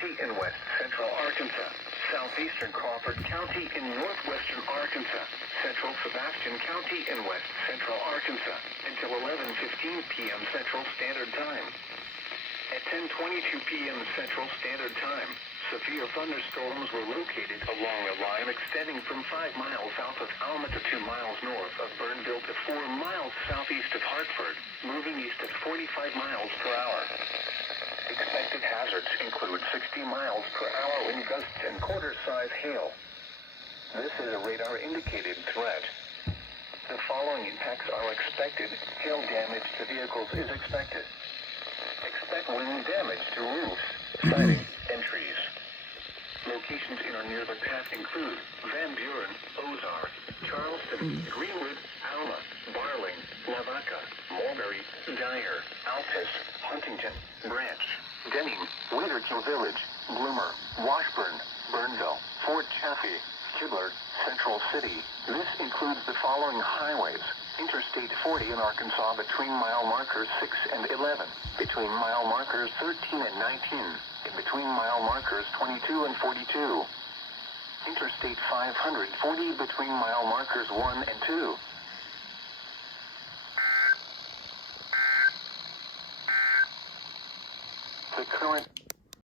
County in west central Arkansas, southeastern Crawford County in northwestern Arkansas, central Sebastian County in west central Arkansas, until 11:15 p.m. Central Standard Time. At 10:22 p.m. Central Standard Time, severe thunderstorms were located along a line extending from 5 miles south of Alma to 2 miles north of Burnville to 4 miles southeast of Hartford, moving east at 45 miles per hour. Expected hazards include 60 miles per hour wind gusts and quarter-size hail. This is a radar-indicated threat. The following impacts are expected. Hail damage to vehicles is expected. Expect wind damage to roofs, siding, and trees. Locations in or near the path include Van Buren, Ozark, Charleston, Greenwood, Alma, Barling, Lavaca, Mulberry, Dyer, Altus, Huntington, Branch, Denning, Winterkill Village, Bloomer, Washburn, Burnville, Fort Chaffee, Kibler, Central City. This includes the following highways: Interstate 40 in Arkansas between mile markers 6 and 11, between mile markers 13 and 19, and between mile markers 22 and 42. Interstate 540 between mile markers 1 and 2. The current